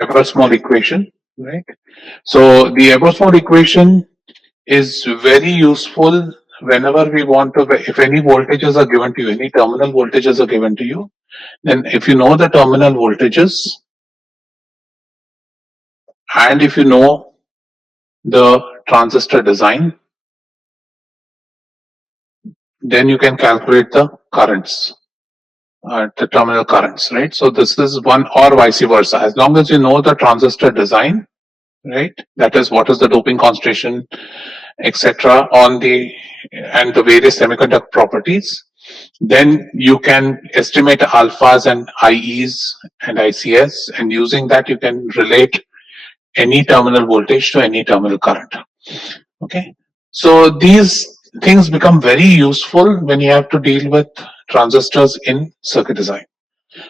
Ebers-Moll equation, right? So the Ebers-Moll equation is very useful whenever we want to, if any voltages are given to you, any terminal voltages are given to you, then if you know the terminal voltages and if you know the transistor design, then you can calculate the currents, the terminal currents, right? So this is one, or vice versa. As long as you know the transistor design, right? That is what is the doping concentration, etc. on the and the various semiconductor properties, then you can estimate alphas and IEs and ICS, and using that you can relate any terminal voltage to any terminal current. Okay, so these things become very useful when you have to deal with transistors in circuit design.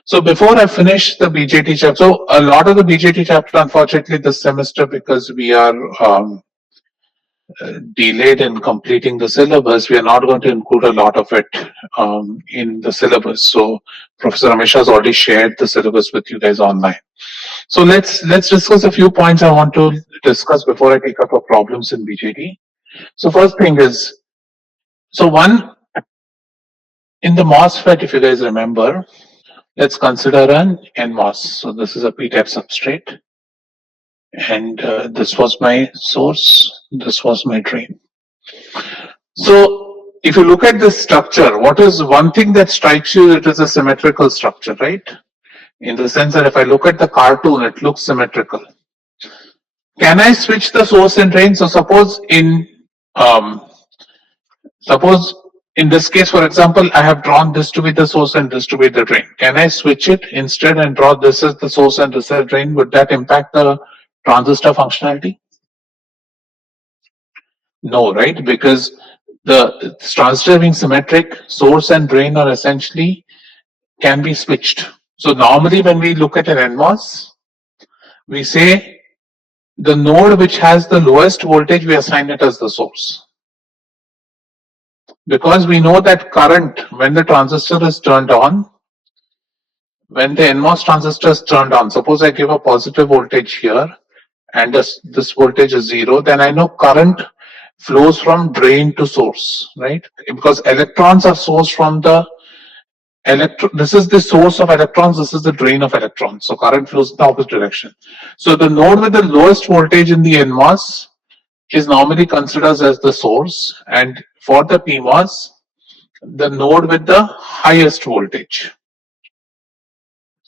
So before I finish the BJT chapter, so a lot of the BJT chapter, unfortunately, this semester, because we are delayed in completing the syllabus, we are not going to include a lot of it in the syllabus. So Professor Amisha has already shared the syllabus with you guys online. So let's discuss a few points I want to discuss before I take up our problems in BJT. So first thing is, so one, in the MOSFET, if you guys remember, let's consider an NMOS. So this is a p-type substrate, and this was my source, this was my drain. So if you look at this structure, what is one thing that strikes you? It is a symmetrical structure, right? In the sense that if I look at the cartoon, it looks symmetrical. Can I switch the source and drain? So suppose in this case, for example, I have drawn this to be the source and this to be the drain. Can I switch it instead and draw this as the source and this as drain? Would that impact the transistor functionality? No, right? Because the transistor being symmetric, source and drain are essentially can be switched. So normally when we look at an NMOS, we say the node which has the lowest voltage, we assign it as the source. Because we know that current, when the transistor is turned on, when the NMOS transistor is turned on, suppose I give a positive voltage here and this voltage is 0, then I know current flows from drain to source, right? Because electrons are sourced from the this is the source of electrons, this is the drain of electrons. So current flows in the opposite direction. So the node with the lowest voltage in the NMOS is normally considered as the source, and for the PMOS, the node with the highest voltage,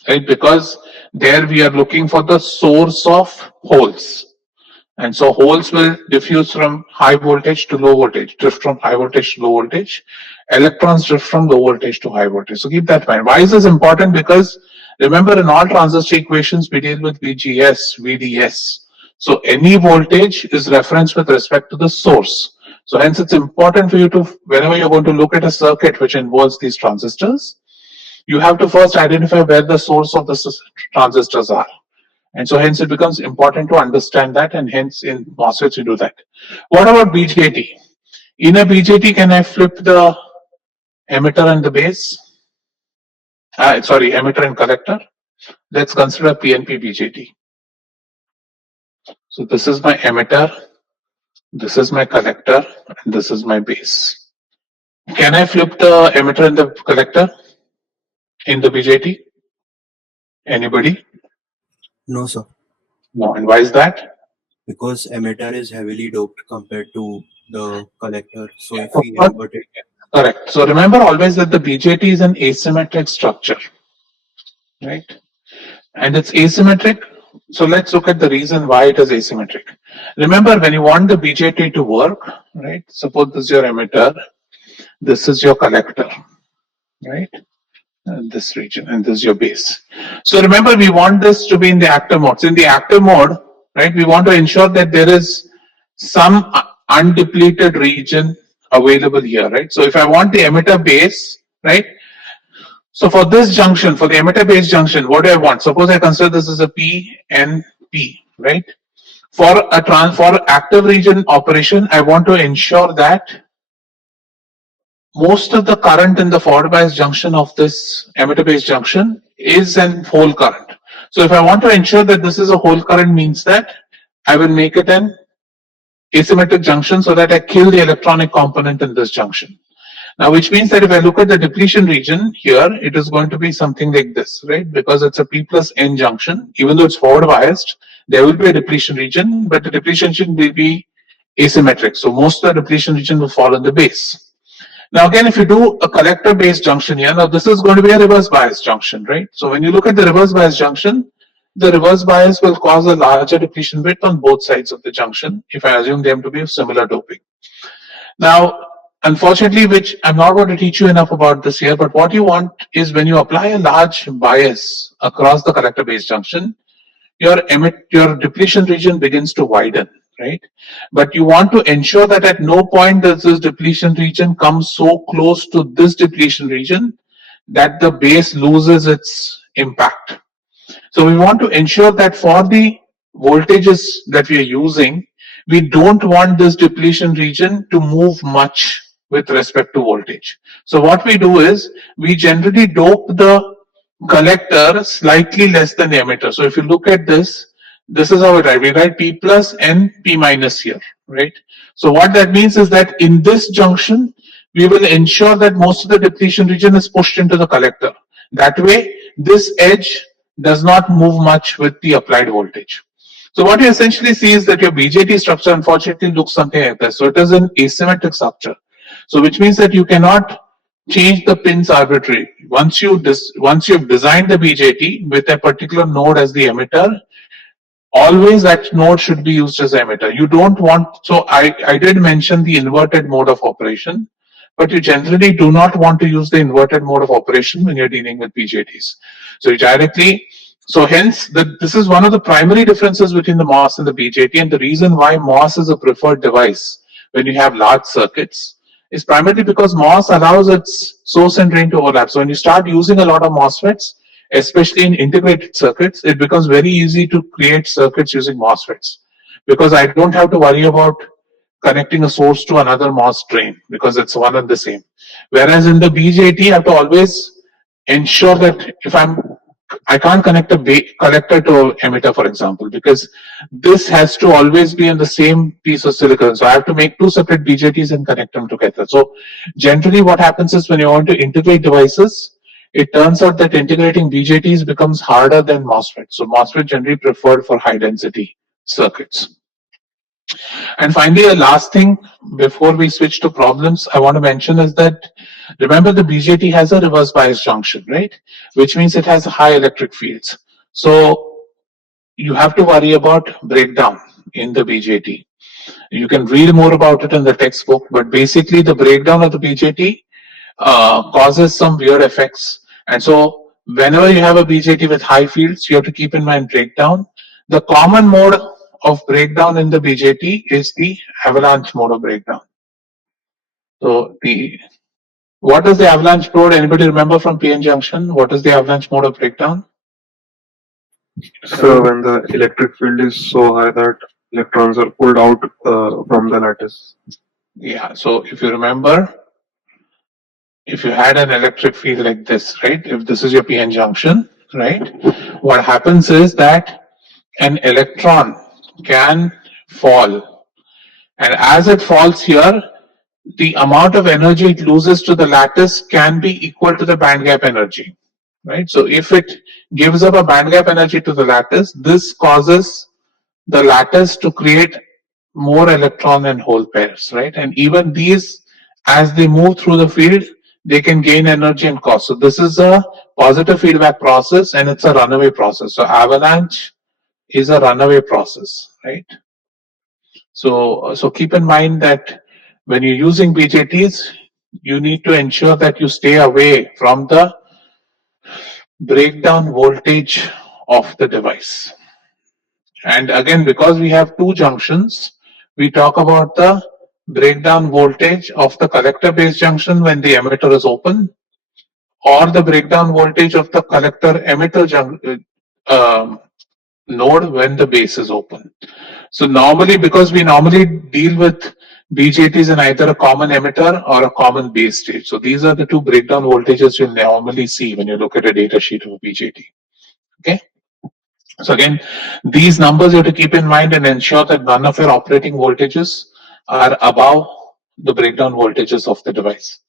right? Because there we are looking for the source of holes. And so holes will diffuse from high voltage to low voltage, drift from high voltage to low voltage. Electrons drift from low voltage to high voltage. So keep that in mind. Why is this important? Because remember, in all transistor equations, we deal with VGS, VDS. So any voltage is referenced with respect to the source. So hence it's important for you to, whenever you're going to look at a circuit which involves these transistors, you have to first identify where the source of the transistors are. And so hence it becomes important to understand that, and hence in MOSFETs you do that. What about BJT? In a BJT, can I flip the emitter and the base? Emitter and collector. Let's consider PNP BJT. So this is my emitter, this is my collector, and this is my base. Can I flip the emitter and the collector in the BJT? Anybody? No, sir. No. And why is that? Because emitter is heavily doped compared to the collector. So if we invert it. Correct. So remember always that the BJT is an asymmetric structure, right? And it's asymmetric. So let's look at the reason why it is asymmetric. Remember, when you want the BJT to work, right? Suppose this is your emitter, this is your collector, right? And this region, and this is your base. So remember, we want this to be in the active mode. So in the active mode, right, we want to ensure that there is some undepleted region available here, right? So if I want the emitter base, right? So for this junction, for the emitter base junction, what do I want? Suppose I consider this as a PNP, right? For active region operation, I want to ensure that most of the current in the forward bias junction of this emitter base junction is an hole current. So if I want to ensure that this is a whole current, means that I will make it an asymmetric junction so that I kill the electronic component in this junction. Now, which means that if I look at the depletion region here, it is going to be something like this, right? Because it's a P plus N junction, even though it's forward biased, there will be a depletion region, but the depletion region will be asymmetric. So most of the depletion region will fall on the base. Now, again, if you do a collector based junction here, now this is going to be a reverse bias junction, right? So when you look at the reverse bias junction, the reverse bias will cause a larger depletion width on both sides of the junction if I assume them to be of similar doping. Now, unfortunately, which I'm not going to teach you enough about this here, but what you want is when you apply a large bias across the collector base junction, your depletion region begins to widen, right? But you want to ensure that at no point does this depletion region come so close to this depletion region that the base loses its impact. So we want to ensure that for the voltages that we are using, we don't want this depletion region to move much with respect to voltage. So what we do is we generally dope the collector slightly less than the emitter. So if you look at this, this is how we write. We write P plus and P minus here, right? So what that means is that in this junction, we will ensure that most of the depletion region is pushed into the collector. That way, this edge does not move much with the applied voltage. So what you essentially see is that your BJT structure unfortunately looks something like this. So it is an asymmetric structure. So which means that you cannot change the pins arbitrarily. Once you've designed the BJT with a particular node as the emitter, always that node should be used as emitter. You don't want, so I did mention the inverted mode of operation, but you generally do not want to use the inverted mode of operation when you're dealing with BJTs. So you directly, so hence this is one of the primary differences between the MOS and the BJT, and the reason why MOS is a preferred device when you have large circuits is primarily because MOS allows its source and drain to overlap. So when you start using a lot of MOSFETs, especially in integrated circuits, it becomes very easy to create circuits using MOSFETs because I don't have to worry about connecting a source to another MOS drain because it's one and the same. Whereas in the BJT, I have to always ensure that if I can't connect a collector to an emitter, for example, because this has to always be in the same piece of silicon. So I have to make two separate BJTs and connect them together. So generally what happens is when you want to integrate devices, it turns out that integrating BJTs becomes harder than MOSFET. So MOSFET generally preferred for high density circuits. And finally, the last thing before we switch to problems, I want to mention is that remember the BJT has a reverse bias junction, right? Which means it has high electric fields. So you have to worry about breakdown in the BJT. You can read more about it in the textbook, but basically the breakdown of the BJT causes some weird effects. And so whenever you have a BJT with high fields, you have to keep in mind breakdown. The common mode of breakdown in the BJT is the avalanche mode of breakdown. So what is the avalanche mode? Anybody remember from PN junction? What is the avalanche mode of breakdown? So when the electric field is so high that electrons are pulled out from the lattice. Yeah, so if you remember, if you had an electric field like this, right? If this is your PN junction, right? What happens is that an electron can fall. And as it falls here, the amount of energy it loses to the lattice can be equal to the band gap energy, right? So if it gives up a band gap energy to the lattice, this causes the lattice to create more electron and hole pairs, right? And even these, as they move through the field, they can gain energy and cost. So this is a positive feedback process and it's a runaway process. So avalanche is a runaway process, right? So keep in mind that when you're using BJTs, you need to ensure that you stay away from the breakdown voltage of the device. And again, because we have two junctions, we talk about the breakdown voltage of the collector base junction when the emitter is open, or the breakdown voltage of the collector emitter node when the base is open. So normally, because we normally deal with BJTs in either a common emitter or a common base stage. So these are the two breakdown voltages you'll normally see when you look at a data sheet of a BJT. Okay. So again, these numbers you have to keep in mind and ensure that none of your operating voltages are above the breakdown voltages of the device.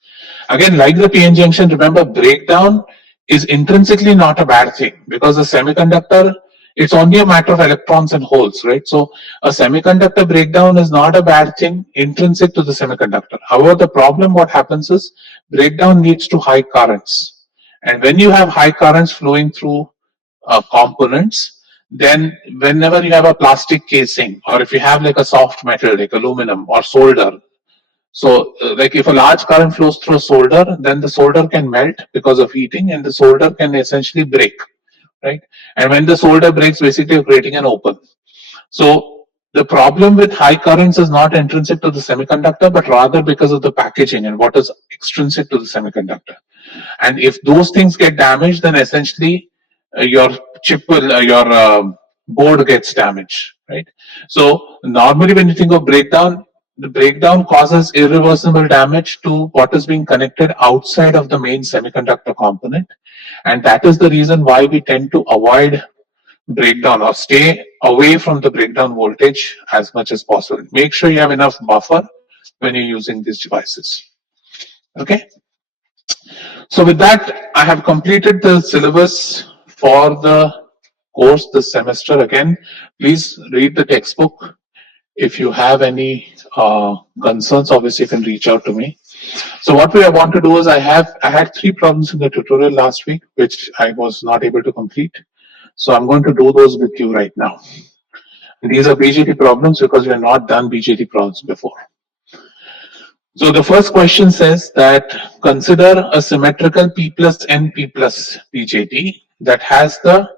Again, like the PN junction, remember breakdown is intrinsically not a bad thing, because a semiconductor, it's only a matter of electrons and holes, right? So a semiconductor breakdown is not a bad thing intrinsic to the semiconductor. However, the problem what happens is breakdown leads to high currents. And when you have high currents flowing through components, then whenever you have a plastic casing, or if you have like a soft metal like aluminum or solder, so like if a large current flows through a solder, then the solder can melt because of heating, and the solder can essentially break, right? And when the solder breaks, basically you're creating an open. So the problem with high currents is not intrinsic to the semiconductor, but rather because of the packaging and what is extrinsic to the semiconductor. And if those things get damaged, then essentially your chip will, your board gets damaged, right? So normally when you think of breakdown, the breakdown causes irreversible damage to what is being connected outside of the main semiconductor component. And that is the reason why we tend to avoid breakdown or stay away from the breakdown voltage as much as possible. Make sure you have enough buffer when you're using these devices. Okay. So with that, I have completed the syllabus for the course this semester. Again, please read the textbook. If you have any concerns, obviously you can reach out to me. So what we want to do is I had 3 problems in the tutorial last week, which I was not able to complete. So I'm going to do those with you right now. And these are BJT problems because we have not done BJT problems before. So the first question says that consider a symmetrical P plus N P plus BJT that has the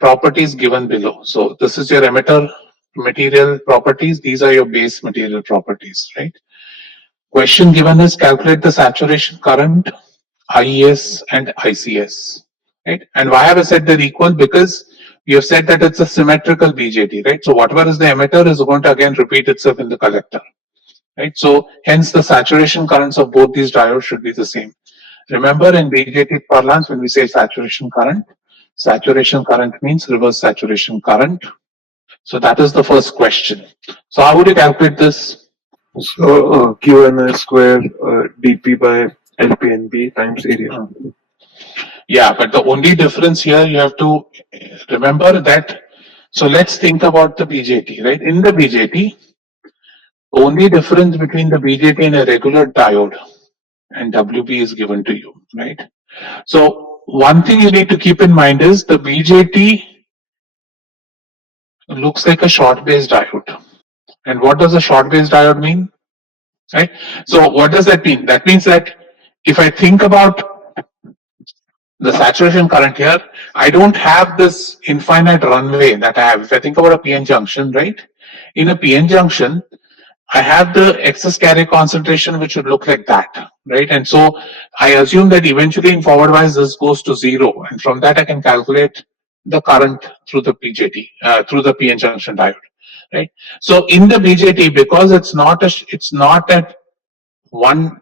properties given below. So this is your emitter material properties. These are your base material properties, right? Question given is calculate the saturation current, IES and ICS, right? And why have I said they're equal? Because we have said that it's a symmetrical BJT, right? So whatever is the emitter is going to again repeat itself in the collector, right? So hence the saturation currents of both these diodes should be the same. Remember in BJT parlance, when we say saturation current means reverse saturation current. So that is the first question. So how would you calculate this? So QNI square dP by LPNB times area. Yeah, but the only difference here you have to remember that. So let's think about the BJT, right? In the BJT, only difference between the BJT and a regular diode and WB is given to you, right? So one thing you need to keep in mind is the BJT looks like a short base diode. And what does a short base diode mean? Right? So what does that mean? That means that if I think about the saturation current here, I don't have this infinite runway that I have. If I think about a PN junction, right? In a PN junction, I have the excess carrier concentration which would look like that, right? And so I assume that eventually in forward bias this goes to 0, and from that I can calculate the current through the BJT, through the PN junction diode, right? So in the BJT, because it's not at one,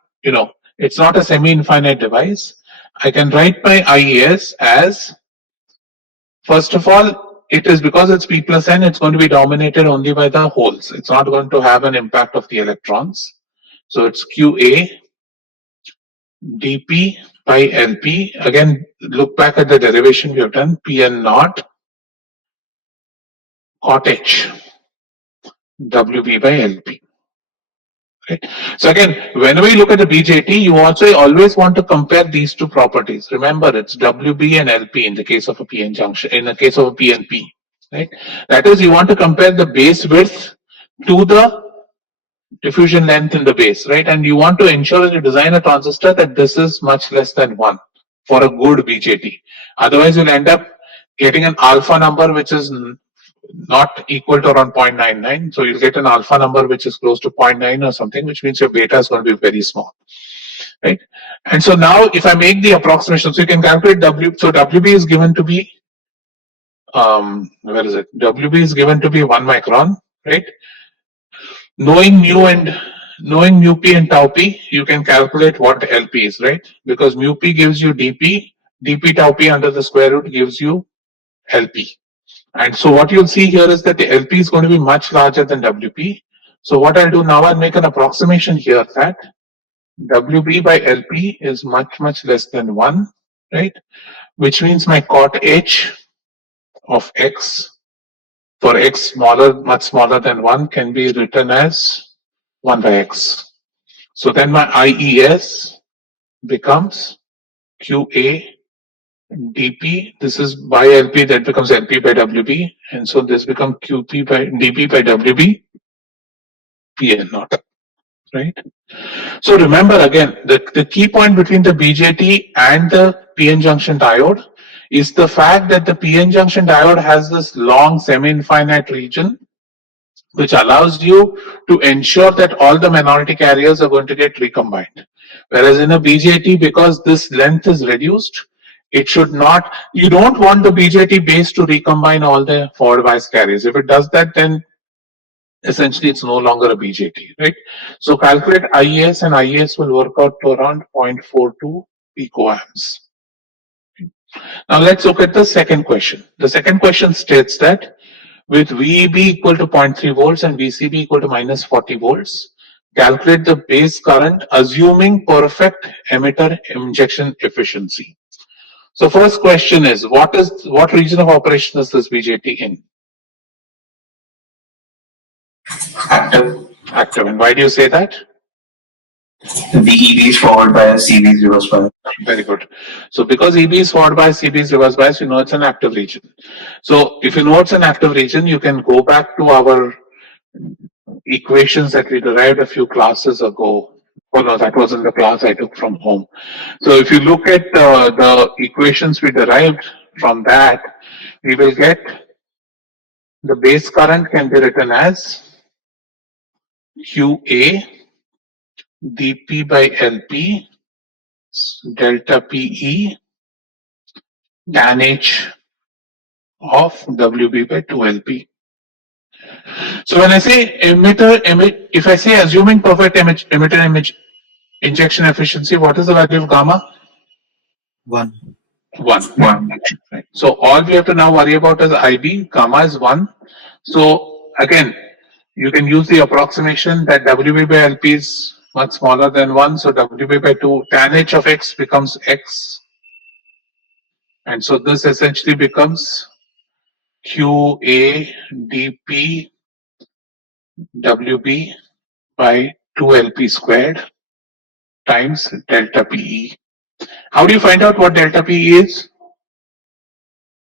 it's not a semi-infinite device, I can write my IES as, first of all, it is because it's P plus N, it's going to be dominated only by the holes. It's not going to have an impact of the electrons. So it's QA dP by LP. Again, look back at the derivation we have done, PN naught cot H WB by LP. Right. So again, whenever you look at the BJT, you also always want to compare these two properties. Remember, it's WB and LP in the case of a PN junction, in the case of a PNP, right? That is, you want to compare the base width to the diffusion length in the base, right? And you want to ensure that you design a transistor that this is much less than 1 for a good BJT. Otherwise, you'll end up getting an alpha number which is not equal to around 0.99. So you'll get an alpha number which is close to 0.9 or something, which means your beta is going to be very small, right? And so now if I make the approximation, so you can calculate W. So WB is given to be, where is it? WB is given to be 1 micron, right? Knowing mu p and tau p, you can calculate what LP is, right? Because mu p gives you dP tau p under the square root gives you LP, And so what you'll see here is that the LP is going to be much larger than WP. So what I'll do now, I'll make an approximation here that WB by LP is much less than 1, right? Which means my cot H of X for X much smaller than 1 can be written as 1 by X. So then my IES becomes QA dP. This is by LP, that becomes LP by WB. And so this becomes QP by dP by WB PN naught, right? So remember again, the key point between the BJT and the PN junction diode is the fact that the PN junction diode has this long semi-infinite region which allows you to ensure that all the minority carriers are going to get recombined. Whereas in a BJT, because this length is reduced, it should not, you don't want the BJT base to recombine all the forward bias carriers. If it does that, then essentially it's no longer a BJT, right? So calculate IES, and IES will work out to around 0.42 picoamps. Now let's look at the second question. The second question states that with VEB equal to 0.3 volts and VCB equal to minus 40 volts, calculate the base current assuming perfect emitter injection efficiency. So first question is, what region of operation is this BJT in? Active. Active. And why do you say that? The EB is forward bias, CB is reverse bias. Very good. So because EB is forward bias, CB is reverse bias, you know it's an active region. So if you know it's an active region, you can go back to our equations that we derived a few classes ago. Oh no, that wasn't the class I took from home. So if you look at the equations we derived from that, we will get the base current can be written as QA dP by LP delta PE tan H of WB by 2LP. So when I say if I say assuming perfect emitter injection efficiency, what is the value of gamma? 1. 1. Right. So all we have to now worry about is IB, gamma is 1. So again, you can use the approximation that WB by LP is much smaller than 1. So WB by 2, tan H of X becomes X. And so this essentially becomes QA dP WB by 2LP squared times delta PE. How do you find out what delta PE is?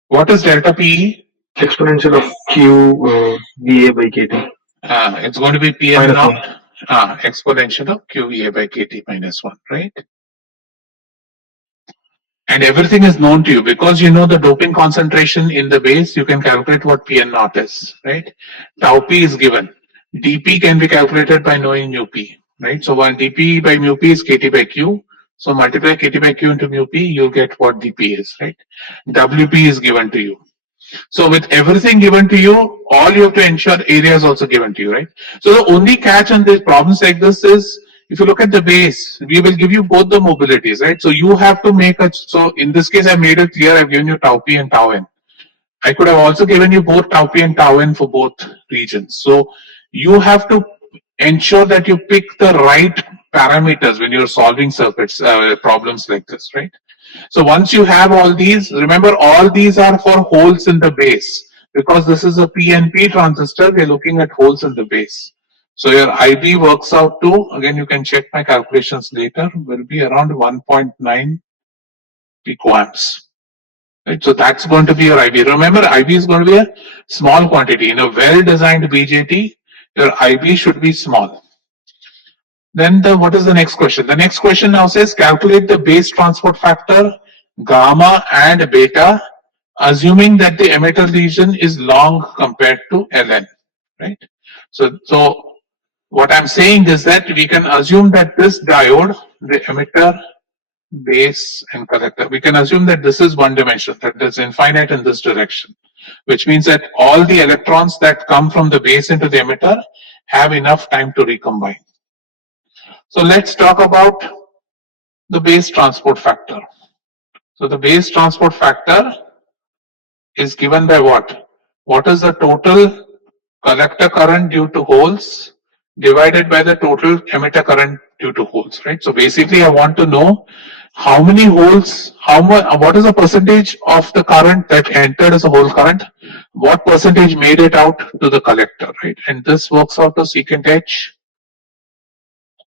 What is delta PE? Exponential of Q VA by KT. It's going to be PM Minus naught exponential of QVA by KT minus 1, right? And everything is known to you because you know the doping concentration in the base, you can calculate what PN naught is, right? Tau P is given. dP can be calculated by knowing mu P, right? So while dP by mu P is KT by Q, so multiply KT by Q into mu P, you'll get what dP is, right? WP is given to you. So with everything given to you, all you have to ensure area is also given to you, right? So the only catch on these problems like this is, if you look at the base, we will give you both the mobilities, right? So you have to make so in this case, I made it clear, I've given you tau P and tau N. I could have also given you both tau P and tau N for both regions. So you have to ensure that you pick the right parameters when you're solving circuits, problems like this, right? So once you have all these, remember all these are for holes in the base. Because this is a PNP transistor, we're looking at holes in the base. So your IB works out to, again you can check my calculations later, will be around 1.9 picoamps. Right? So that's going to be your IB. Remember, IB is going to be a small quantity. In a well-designed BJT, your IB should be small. Then what is the next question? The next question now says calculate the base transport factor, gamma and beta, assuming that the emitter region is long compared to Ln, right? So what I'm saying is that we can assume that this diode, the emitter, base and collector, we can assume that this is one dimension, that is infinite in this direction, which means that all the electrons that come from the base into the emitter have enough time to recombine. So let's talk about the base transport factor. So the base transport factor is given by what? what is the total collector current due to holes divided by the total emitter current due to holes, right? So basically I want to know how many holes, how much, what is the percentage of the current that entered as a hole current, what percentage made it out to the collector, right? And this works out to secant h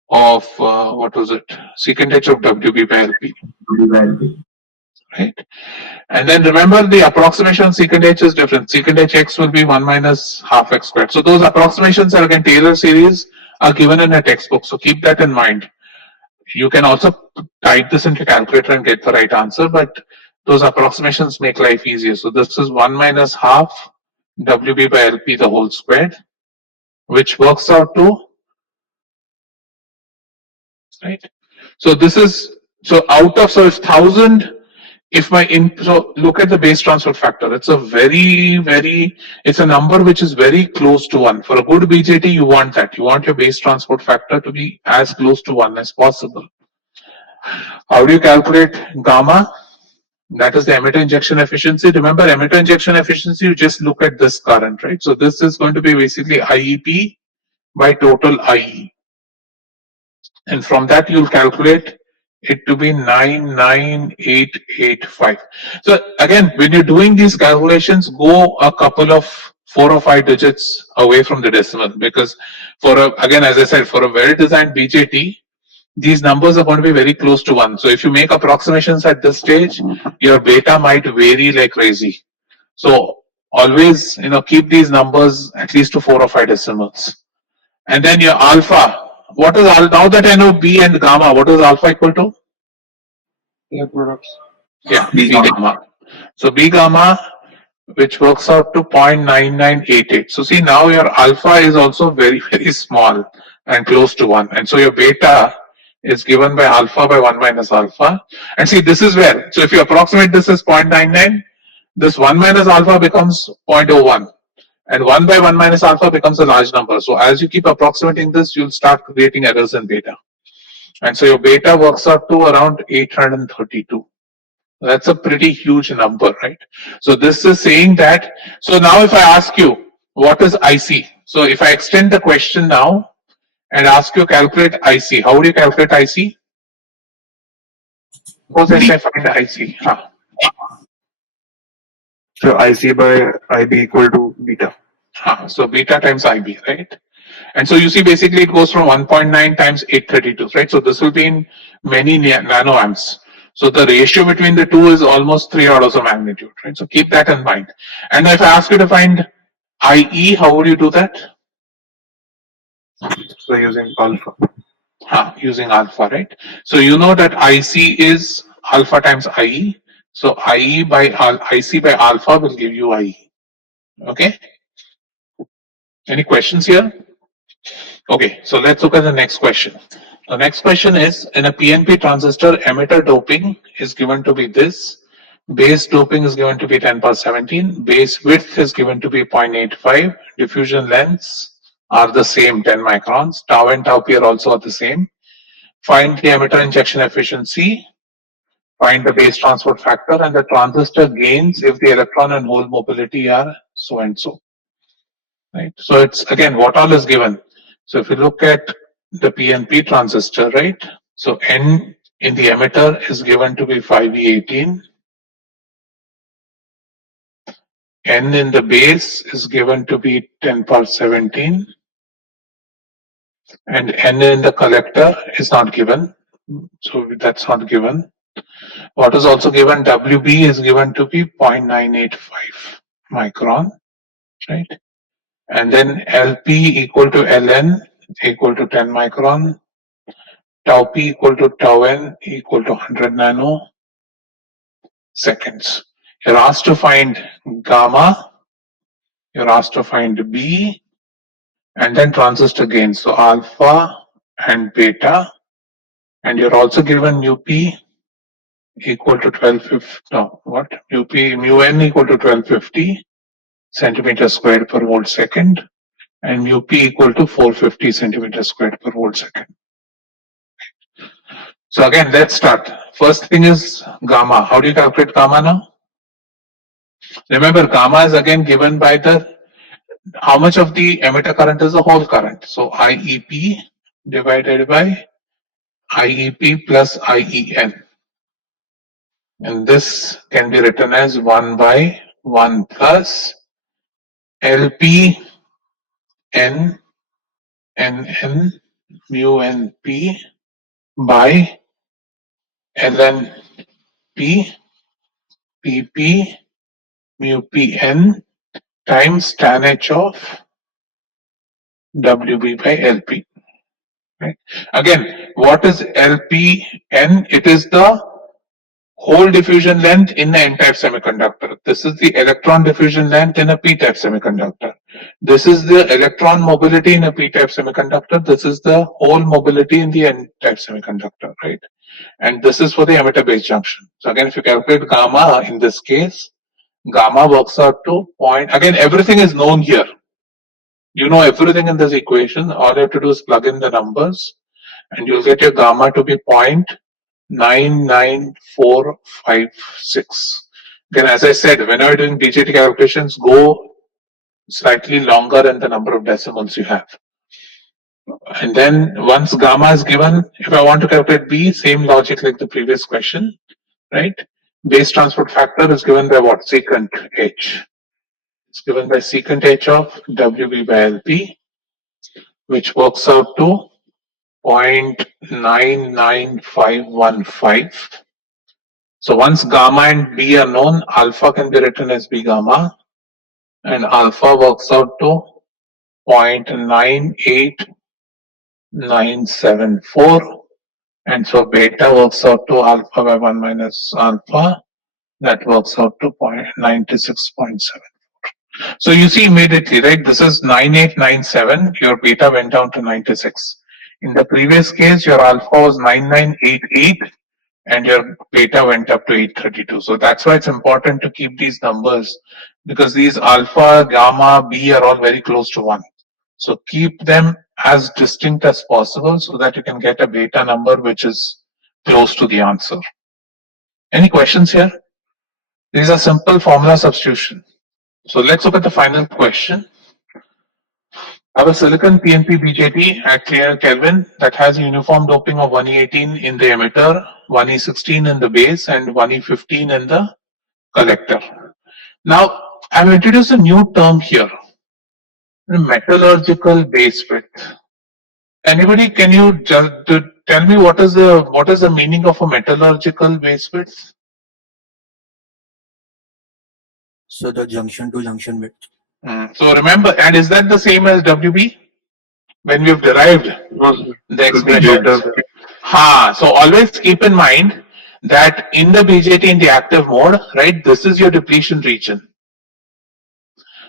of, what was it? Secant h of WB by LP, right? And then remember the approximation on secant h is different. Secant h x will be 1 minus half x squared. So those approximations are again Taylor series are given in a textbook. So keep that in mind. You can also type this into calculator and get the right answer, but those approximations make life easier. So this is 1 minus half WB by LP the whole squared, which works out to, right? So this is, so out of, so if 1000, if my so look at the base transfer factor, it's a it's a number which is very close to 1. For a good BJT, you want that. You want your base transport factor to be as close to 1 as possible. How do you calculate gamma? That is the emitter injection efficiency. Remember, emitter injection efficiency, you just look at this current, right? So this is going to be basically IEP by total IE. And from that, you'll calculate it to be 99885. So again, when you're doing these calculations, go a couple of 4 or 5 digits away from the decimal, because for a, again, as I said, for a well-designed BJT, these numbers are going to be very close to 1. So if you make approximations at this stage, your beta might vary like crazy. So always, keep these numbers at least to 4 or 5 decimals. And then your alpha. What is alpha? Now that I know B and gamma, what is alpha equal to? Yeah, products. Yeah, B gamma. So B gamma, which works out to 0.9988. So see, now your alpha is also very small and close to 1. And so your beta is given by alpha by 1 minus alpha. And see, this is where, so if you approximate this as 0.99, this 1 minus alpha becomes 0.01. And 1 by 1 minus alpha becomes a large number. So as you keep approximating this, you'll start creating errors in beta. And so your beta works out to around 832. That's a pretty huge number, right? So this is saying that, so now if I ask you, what is IC? So if I extend the question now and ask you calculate IC, how would you calculate IC? Suppose I find IC. So IC by IB equal to beta. So beta times IB, right? And so you see, basically it goes from 1.9 times 832, right? So this will be in many nanoamps. So the ratio between the two is almost 3 orders of magnitude, right? So keep that in mind. And if I ask you to find IE, how would you do that? So using alpha. Using alpha, right? So you know that IC is alpha times IE. So IE by IC by alpha will give you IE. Okay? Any questions here? Okay, so let's look at the next question. The next question is, in a PNP transistor, emitter doping is given to be this, base doping is given to be 10 power 17, base width is given to be 0.85, diffusion lengths are the same, 10 microns, tau and tau p are also the same. Find the emitter injection efficiency, find the base transport factor, and the transistor gains if the electron and hole mobility are so and so. Right? So it's again, what all is given. So if you look at the PNP transistor, right? So N in the emitter is given to be 5E18. N in the base is given to be 10 power 17. And N in the collector is not given. So that's not given. What is also given, WB is given to be 0.985 micron, right? And then LP equal to LN equal to 10 micron, tau p equal to tau n equal to 100 nanoseconds. You're asked to find gamma, you're asked to find B, and then transistor gain. So alpha and beta, and you're also given mu p equal to 1250, no, what? Mu n equal to 1250 centimeters squared per volt second, and mu p equal to 450 centimeters squared per volt second. So again, let's start. First thing is gamma. How do you calculate gamma now? Remember, gamma is again given by the, how much of the emitter current is the whole current. So IEP divided by IEP plus IEN. And this can be written as 1 by 1 plus LP N NN mu NP by ln P PP mu Pn times tan H of WB by LP. Right? Again, what is LPN? It is the whole diffusion length in the n-type semiconductor. This is the electron diffusion length in a p-type semiconductor. This is the electron mobility in a p-type semiconductor. This is the whole mobility in the n-type semiconductor, right? And this is for the emitter-based junction. So again, if you calculate gamma in this case, gamma works out to point. Again, everything is known here. You know everything in this equation. All you have to do is plug in the numbers, and you'll get your gamma to be 0.99456. Again, as I said, whenever you're doing BJT calculations, go slightly longer in the number of decimals you have. And then once gamma is given, if I want to calculate B, same logic like the previous question, right? Base transport factor is given by what? Secant H. It's given by secant H of WB by LP, which works out to 0.99515. So once gamma and B are known, alpha can be written as B gamma, and alpha works out to 0.98974, and so beta works out to alpha by 1 minus alpha, that works out to 96.7. So you see immediately, right, this is 9897, your beta went down to 96. In the previous case, your alpha was 9988 and your beta went up to 832. So that's why it's important to keep these numbers, because these alpha, gamma, B are all very close to 1. So keep them as distinct as possible so that you can get a beta number which is close to the answer. Any questions here? These are simple formula substitution. So let's look at the final question. I have a silicon PNP BJT at 300 Kelvin that has a uniform doping of 1E18 in the emitter, 1E16 in the base, and 1E15 in the collector. Now, I've introduced a new term here, metallurgical base width. Anybody, can you just tell me what is the meaning of a metallurgical base width? So the junction to junction width. So remember, and is that the same as WB when we've derived the expressions? So always keep in mind that in the BJT in the active mode, right, this is your depletion region.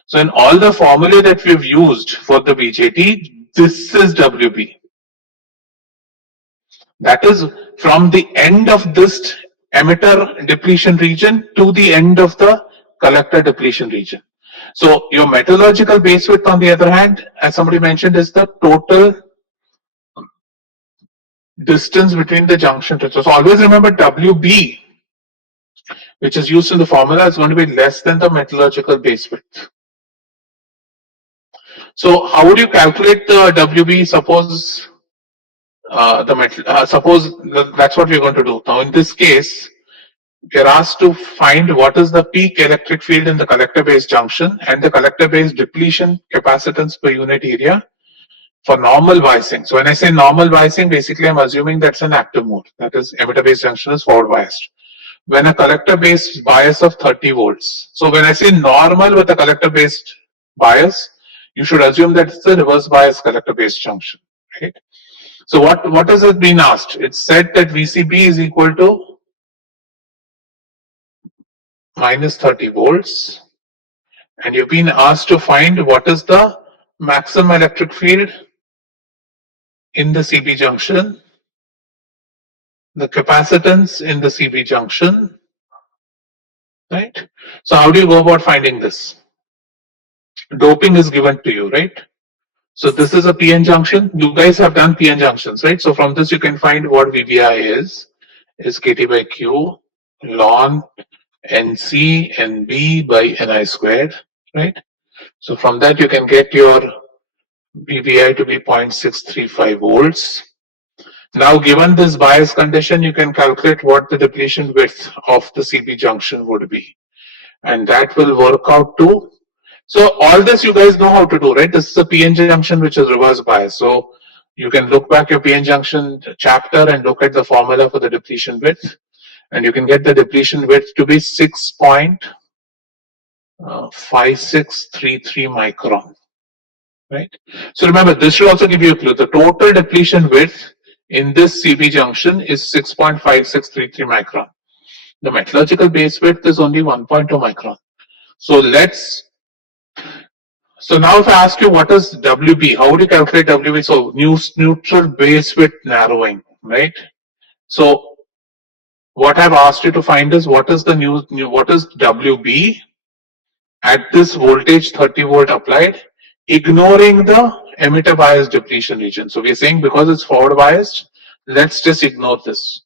So in all the formulae that we've used for the BJT, this is WB. That is from the end of this emitter depletion region to the end of the collector depletion region. So your metallurgical base width, on the other hand, as somebody mentioned, is the total distance between the junction. So always remember WB, which is used in the formula, is going to be less than the metallurgical base width. So how would you calculate the WB? Suppose suppose that's what we're going to do. Now in this case, we're asked to find what is the peak electric field in the collector-based junction and the collector-based depletion capacitance per unit area for normal biasing. So when I say normal biasing, basically I'm assuming that's an active mode. That is, emitter-based junction is forward biased. When a collector-based bias of 30 volts. So when I say normal with a collector-based bias, you should assume that it's a reverse bias collector-based junction, right? So what has it been asked? It's said that VCB is equal to minus 30 volts, and you've been asked to find what is the maximum electric field in the CB junction, the capacitance in the CB junction, right? So how do you go about finding this? Doping is given to you, right? So this is a PN junction. You guys have done PN junctions, right? So from this you can find what VBI is KT by Q ln NC NB by Ni squared, right? So from that you can get your BVI to be 0.635 volts. Now given this bias condition, you can calculate what the depletion width of the CB junction would be. And that will work out to, so all this you guys know how to do, right? This is a PN junction which is reverse bias. So you can look back your PN junction chapter and look at the formula for the depletion width. And you can get the depletion width to be 6.5633 micron, right? So remember, this should also give you a clue. The total depletion width in this CB junction is 6.5633 micron. The metallurgical base width is only 1.2 micron. So now if I ask you what is WB, how would you calculate WB? So neutral base width narrowing, right? So what I've asked you to find is what is what is WB at this voltage 30 volt applied, ignoring the emitter bias depletion region. So we're saying because it's forward biased, let's just ignore this.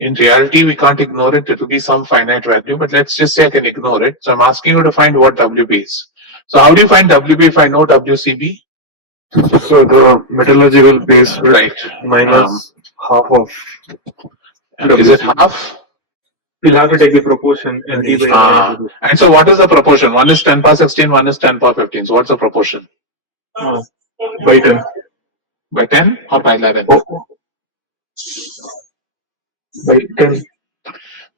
In reality, we can't ignore it. It will be some finite value, but let's just say I can ignore it. So I'm asking you to find what WB is. So how do you find WB if I know WCB? So the metallurgical base width Right. minus half of Is it half? We'll have to take the proportion ND by NI. And so what is the proportion? One is 10 power 16, one is 10 power 15. So what's the proportion? By 10. By 10 or by 11? By 10.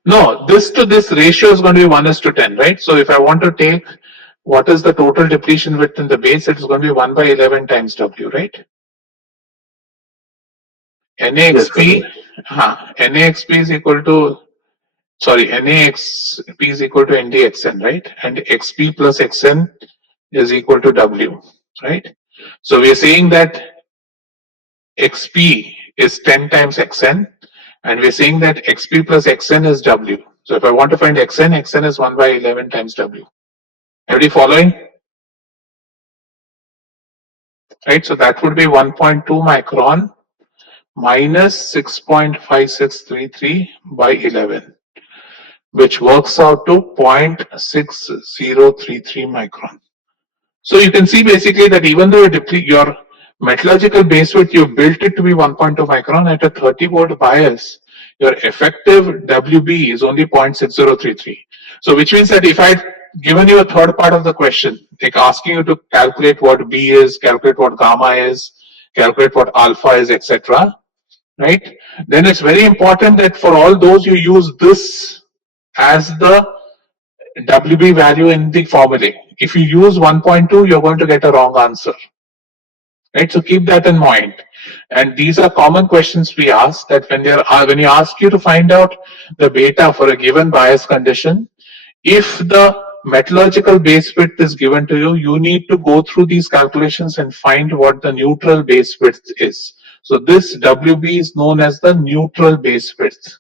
No, this to this ratio is going to be 1:10, right? So if I want to take what is the total depletion width in the base, it is going to be 1 by 11 times W, right? NAXP, NAXP is equal to, sorry, NAXP is equal to NDXN, right? And XP plus XN is equal to W, right? So we are saying that XP is 10 times XN, and we're saying that XP plus XN is W. So if I want to find XN, XN is 1 by 11 times W. Everybody following? Right, so that would be 1.2 micron minus 6.5633 by 11, which works out to 0.6033 micron. So you can see basically that even though you deplete your metallurgical base width, you built it to be 1.2 micron at a 30 volt bias, your effective WB is only 0.6033. So which means that if I'd given you a third part of the question, like asking you to calculate what B is, calculate what gamma is, calculate what alpha is, etc., right? Then it's very important that for all those you use this as the WB value in the formulae. If you use 1.2, you're going to get a wrong answer. Right, so keep that in mind. And these are common questions we ask, that when you ask you to find out the beta for a given bias condition, if the metallurgical base width is given to you, you need to go through these calculations and find what the neutral base width is. So this WB is known as the neutral base width.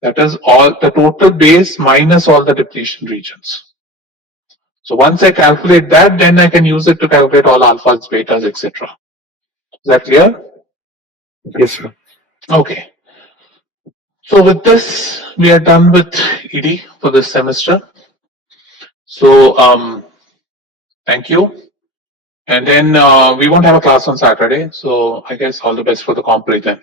That is all the total base minus all the depletion regions. So once I calculate that, then I can use it to calculate all alphas, betas, etc. Is that clear? Yes, sir. Okay. So with this, we are done with ED for this semester. So thank you. And then we won't have a class on Saturday. So I guess all the best for the comp break then.